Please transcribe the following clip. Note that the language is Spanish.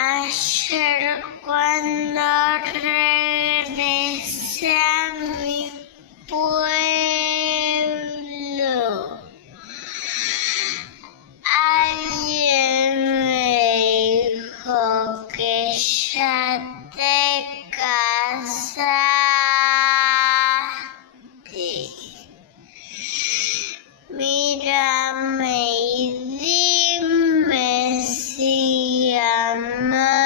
Ayer cuando regresé a mi pueblo, alguien me dijo que ya te casaste. Mírame y dime si amas.